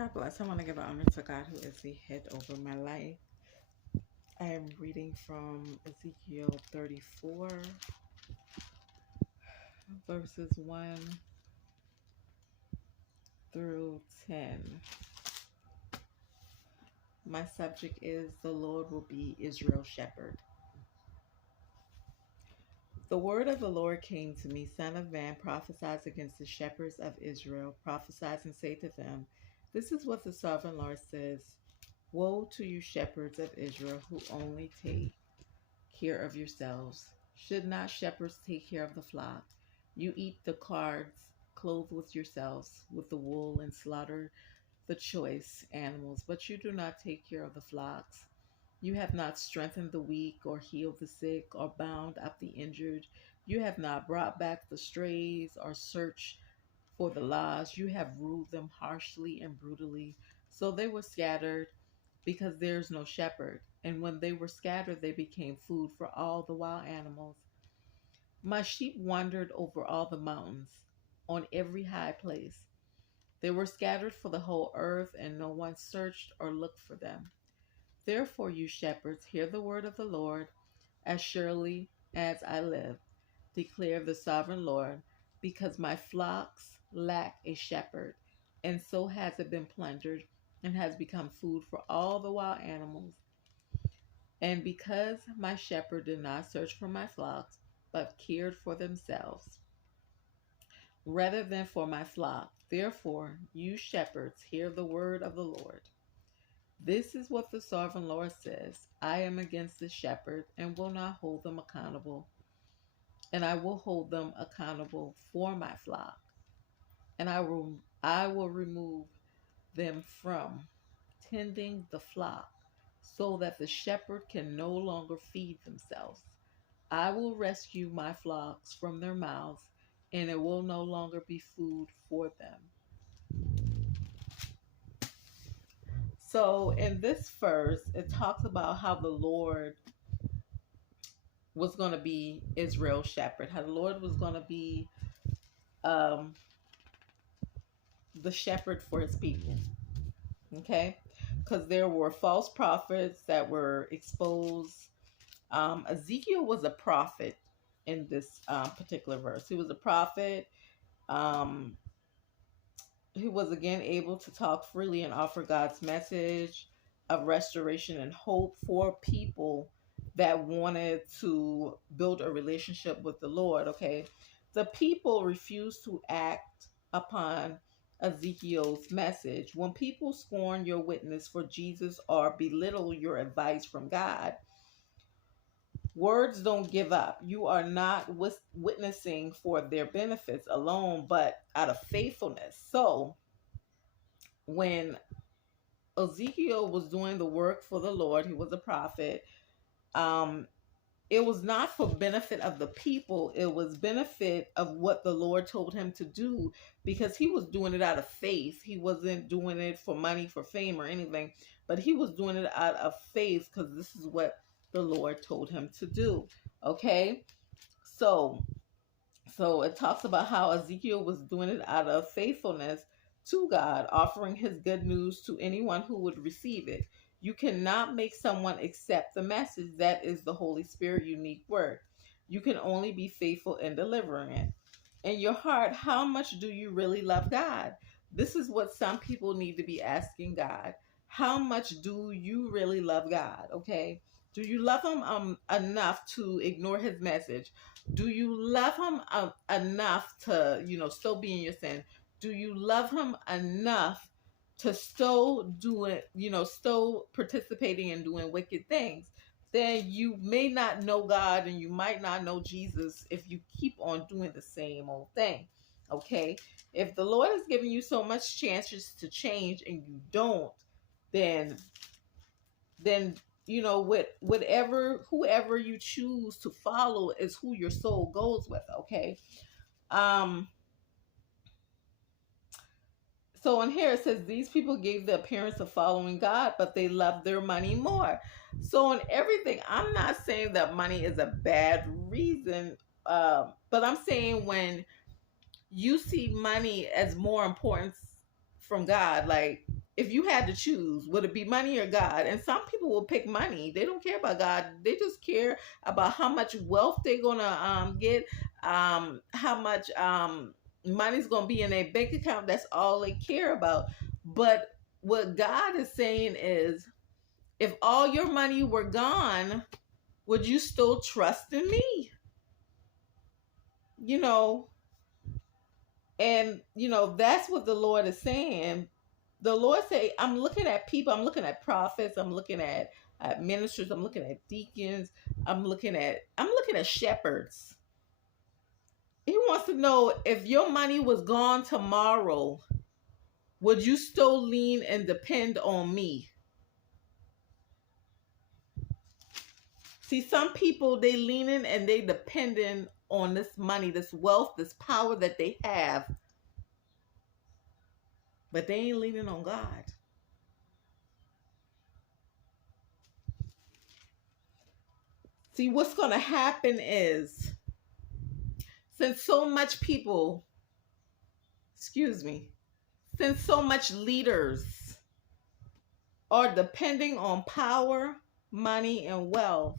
God bless. I want to give honor to God who is the head over my life. I am reading from Ezekiel 34, verses 1 through 10. My subject is the Lord will be Israel's shepherd. The word of the Lord came to me, Son of man, prophesies against the shepherds of Israel. Prophesies and say to them, this is what the sovereign Lord says. Woe to you shepherds of Israel who only take care of yourselves. Should not shepherds take care of the flock? You eat the cards, clothe with yourselves with the wool, and slaughter the choice animals, but you do not take care of the flocks. You have not strengthened the weak, or healed the sick, or bound up the injured. You have not brought back the strays, or searched for the lost. You have ruled them harshly and brutally. So they were scattered because there is no shepherd. And when they were scattered, they became food for all the wild animals. My sheep wandered over all the mountains, on every high place. They were scattered for the whole earth, and no one searched or looked for them. Therefore, you shepherds, hear the word of the Lord. As surely as I live, declare the sovereign Lord, because my flocks lack a shepherd, and so has it been plundered, and has become food for all the wild animals. And because my shepherd did not search for my flocks, but cared for themselves, rather than for my flock, therefore, you shepherds, hear the word of the Lord. This is what the sovereign Lord says. I am against the shepherd and will not hold them accountable, and I will hold them accountable for my flock, and I will remove them from tending the flock, so that the shepherd can no longer feed themselves. I will rescue my flocks from their mouths, and it will no longer be food for them. So in this verse, it talks about how the Lord was going to be Israel's shepherd, how the Lord was going to be um, the shepherd for his people. Okay? Because there were false prophets that were exposed. Ezekiel was a prophet in this particular verse. He was a prophet. Um, he was again able to talk freely and offer God's message of restoration and hope for people that wanted to build a relationship with the Lord. Okay. The people refused to act upon Ezekiel's message. When people scorn your witness for Jesus or belittle your advice from God, words don't give up. You are not witnessing for their benefits alone, but out of faithfulness. So, when Ezekiel was doing the work for the Lord, he was a prophet. Um, it was not for benefit of the people. It was benefit of what the Lord told him to do, because he was doing it out of faith. He wasn't doing it for money, for fame, or anything, but he was doing it out of faith because this is what the Lord told him to do. Okay, so it talks about how Ezekiel was doing it out of faithfulness to God, offering his good news to anyone who would receive it. You cannot make someone accept the message. That is the Holy Spirit unique word. You can only be faithful in delivering it. In your heart, how much do you really love God? This is what some people need to be asking God. How much do you really love God? Okay. Do you love him enough to ignore his message? Do you love him enough to, still be in your sin? Do you love him enough to still do it, still participating in doing wicked things? Then you may not know God and you might not know Jesus if you keep on doing the same old thing. Okay? If the Lord is giving you so much chances to change and you don't, then with whoever you choose to follow is who your soul goes with. Okay. So in here it says these people gave the appearance of following God, but they loved their money more. So in everything, I'm not saying that money is a bad reason, but I'm saying when you see money as more important from God, like if you had to choose, would it be money or God? And some people will pick money. They don't care about God. They just care about how much wealth they're gonna get, how much money's gonna be in their bank account. That's all they care about. But what God is saying is, if all your money were gone, would you still trust in me? You know, and that's what the Lord is saying. The Lord say, I'm looking at people, I'm looking at prophets, I'm looking at ministers, I'm looking at deacons, I'm looking at shepherds. He wants to know, if your money was gone tomorrow, would you still lean and depend on me? See, some people, they leaning and they depending on this money, this wealth, this power that they have, but they ain't leaning on God. See, what's going to happen is, since so much leaders are depending on power, money, and wealth,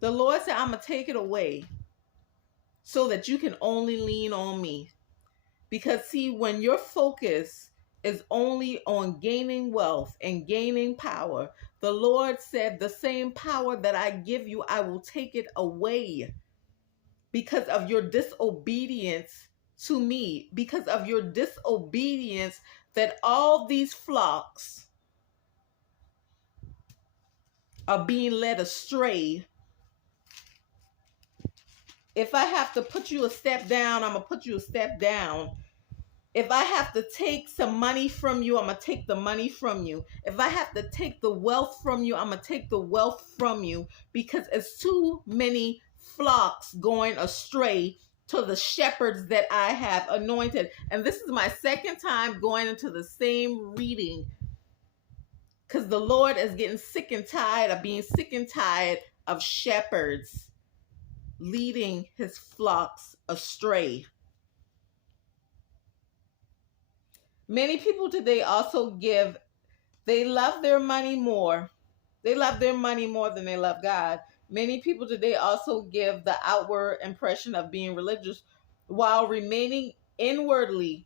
the Lord said, I'm going to take it away so that you can only lean on me. Because see, when your focus is only on gaining wealth and gaining power, the Lord said, the same power that I give you, I will take it away because of your disobedience to me, because of your disobedience, that all these flocks are being led astray. If I have to put you a step down, I'm going to put you a step down. If I have to take some money from you, I'm going to take the money from you. If I have to take the wealth from you, I'm going to take the wealth from you, because it's too many flocks going astray to the shepherds that I have anointed. And this is my second time going into the same reading, because the Lord is getting sick and tired of being sick and tired of shepherds leading his flocks astray. Many people today also they love their money more. They love their money more than they love God. Many people today also give the outward impression of being religious while remaining inwardly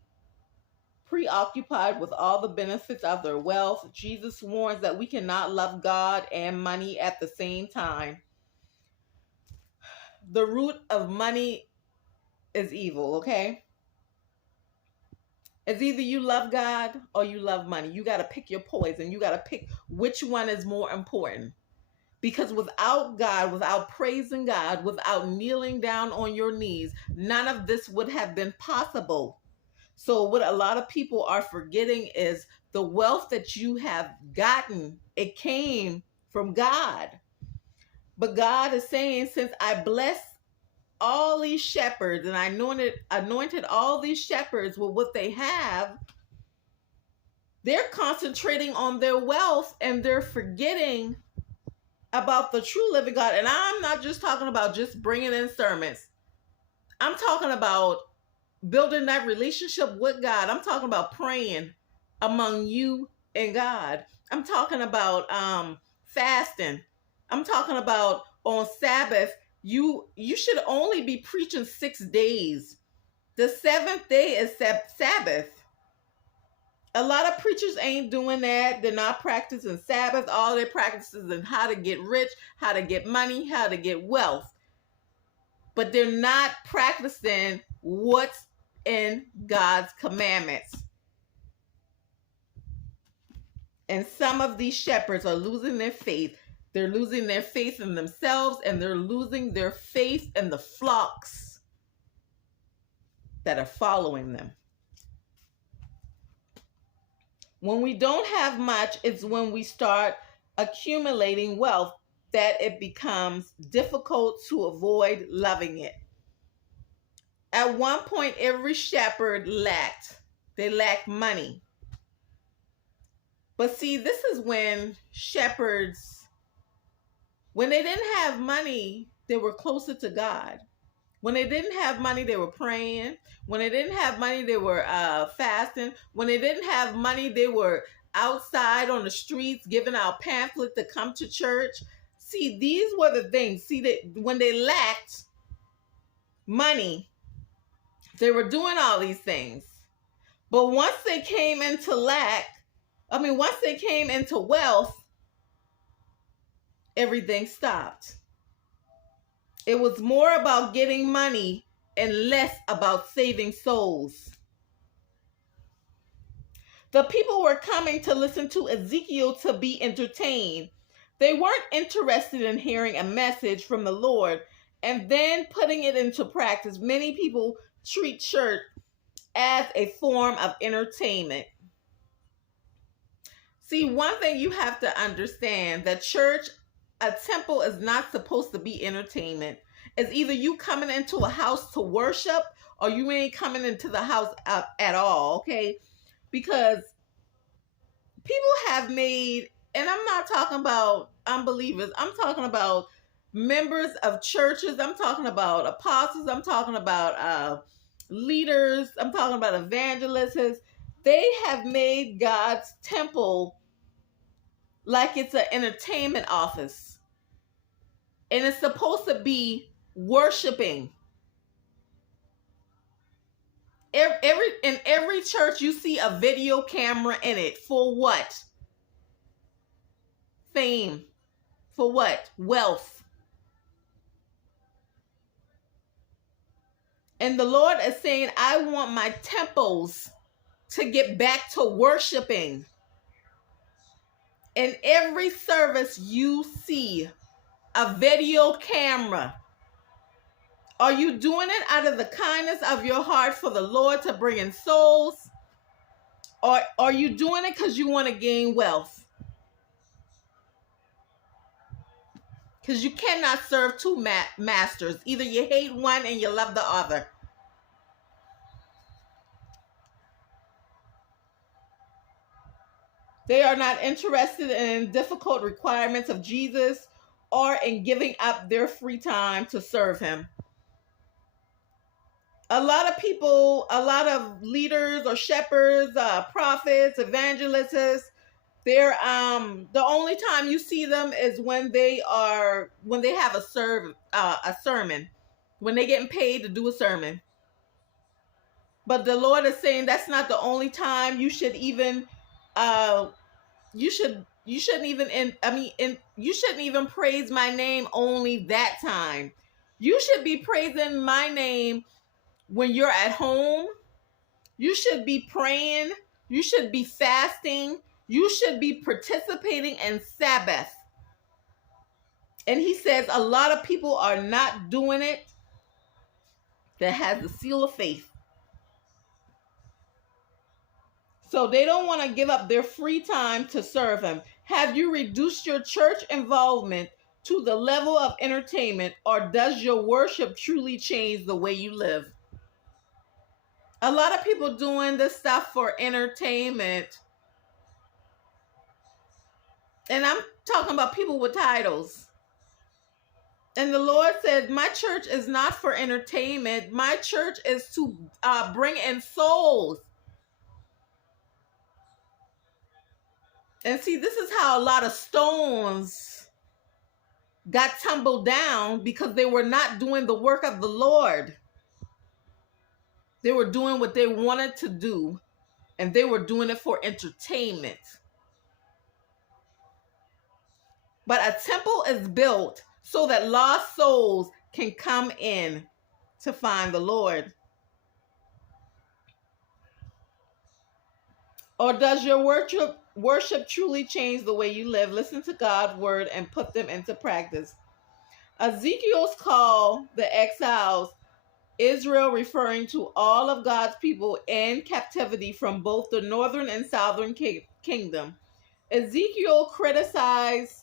preoccupied with all the benefits of their wealth. Jesus warns that we cannot love God and money at the same time. The root of money is evil, okay? It's either you love God or you love money. You got to pick your poison. You got to pick which one is more important. Because without God, without praising God, without kneeling down on your knees, none of this would have been possible. So what a lot of people are forgetting is the wealth that you have gotten, it came from God. But God is saying, since I blessed all these shepherds and I anointed all these shepherds with what they have, they're concentrating on their wealth and they're forgetting about the true living God. And I'm not just talking about just bringing in sermons. I'm talking about building that relationship with God. I'm talking about praying among you and God. I'm talking about fasting. I'm talking about on Sabbath, you should only be preaching 6 days. The 7th day is Sabbath. A lot of preachers ain't doing that. They're not practicing Sabbath. All their practices is how to get rich, how to get money, how to get wealth. But they're not practicing what's in God's commandments. And some of these shepherds are losing their faith. They're losing their faith in themselves, and they're losing their faith in the flocks that are following them. When we don't have much, it's when we start accumulating wealth that it becomes difficult to avoid loving it. At one point, every shepherd lacked. They lacked money. But see, this is when shepherds, when they didn't have money, they were closer to God. When they didn't have money, they were praying. When they didn't have money, they were fasting. When they didn't have money, they were outside on the streets giving out pamphlets to come to church. See, these were the things. See, that when they lacked money, they were doing all these things. But once they came into once they came into wealth, everything stopped. It was more about getting money and less about saving souls. The people were coming to listen to Ezekiel to be entertained. They weren't interested in hearing a message from the Lord and then putting it into practice. Many people treat church as a form of entertainment. See, one thing you have to understand, that a temple is not supposed to be entertainment. It's either you coming into a house to worship or you ain't coming into the house at all, okay? Because people have made, and I'm not talking about unbelievers, I'm talking about members of churches, I'm talking about apostles, I'm talking about leaders, I'm talking about evangelists. They have made God's temple like it's an entertainment office. And it's supposed to be worshiping. In every church, you see a video camera in it. For what? Fame. For what? Wealth. And the Lord is saying, I want my temples to get back to worshiping. In every service you see a video camera. Are you doing it out of the kindness of your heart for the Lord to bring in souls? Or are you doing it because you want to gain wealth? Because you cannot serve two masters. Either you hate one and you love the other. They are not interested in difficult requirements of Jesus or in giving up their free time to serve him. A lot of people, a lot of leaders or shepherds, prophets, evangelists, they're the only time you see them is when they have a sermon, when they're getting paid to do a sermon. But the Lord is saying that's not the only time you should even you shouldn't even praise my name only that time. You should be praising my name when you're at home. You should be praying. You should be fasting. You should be participating in Sabbath. And he says a lot of people are not doing it that has the seal of faith. So they don't want to give up their free time to serve him. Have you reduced your church involvement to the level of entertainment, or does your worship truly change the way you live? A lot of people doing this stuff for entertainment. And I'm talking about people with titles. And the Lord said, my church is not for entertainment. My church is to bring in souls. And see, this is how a lot of stones got tumbled down, because they were not doing the work of the Lord. They were doing what they wanted to do, and they were doing it for entertainment. But a temple is built so that lost souls can come in to find the Lord. Or does your worship truly change the way you live? Listen to God's word and put them into practice. Ezekiel's call the exiles, Israel referring to all of God's people in captivity from both the northern and southern kingdom. Ezekiel criticized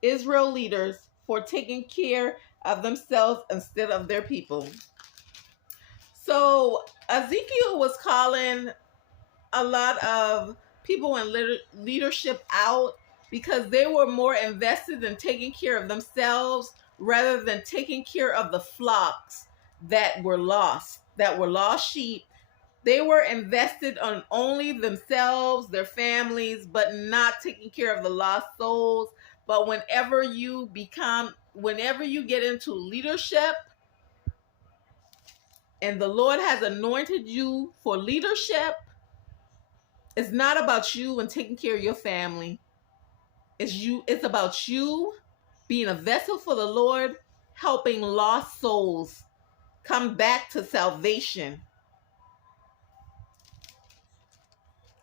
Israel leaders for taking care of themselves instead of their people. So Ezekiel was calling a lot of people in leadership out because they were more invested in taking care of themselves rather than taking care of the flocks that were lost sheep They were invested on only themselves, their families, but not taking care of the lost souls. But whenever you get into leadership, and the Lord has anointed you for leadership, it's not about you and taking care of your family. It's about you being a vessel for the Lord, helping lost souls come back to salvation.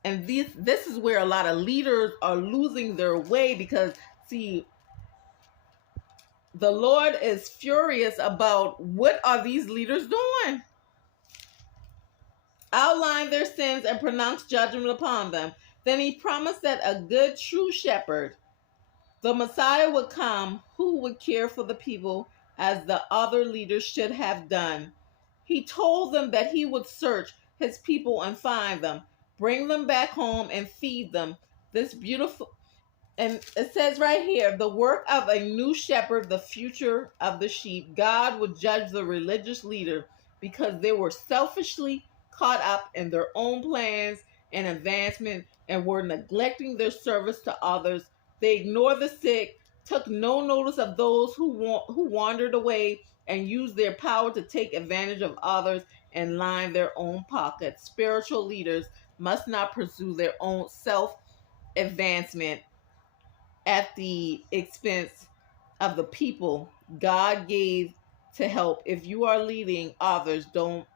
And this is where a lot of leaders are losing their way, because see, the Lord is furious about what are these leaders doing. Outline their sins and pronounce judgment upon them. Then he promised that a good, true shepherd, the Messiah, would come who would care for the people as the other leaders should have done. He told them that he would search his people and find them, bring them back home and feed them. This beautiful, and it says right here, the work of a new shepherd, the future of the sheep. God would judge the religious leader because they were selfishly caught up in their own plans and advancement and were neglecting their service to others. They ignored the sick, took no notice of those who wandered away, and used their power to take advantage of others and line their own pockets. Spiritual leaders must not pursue their own self-advancement at the expense of the people God gave to help. If you are leading others, don't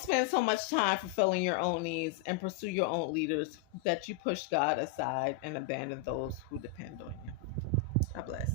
spend so much time fulfilling your own needs and pursue your own leaders that you push God aside and abandon those who depend on you. God bless.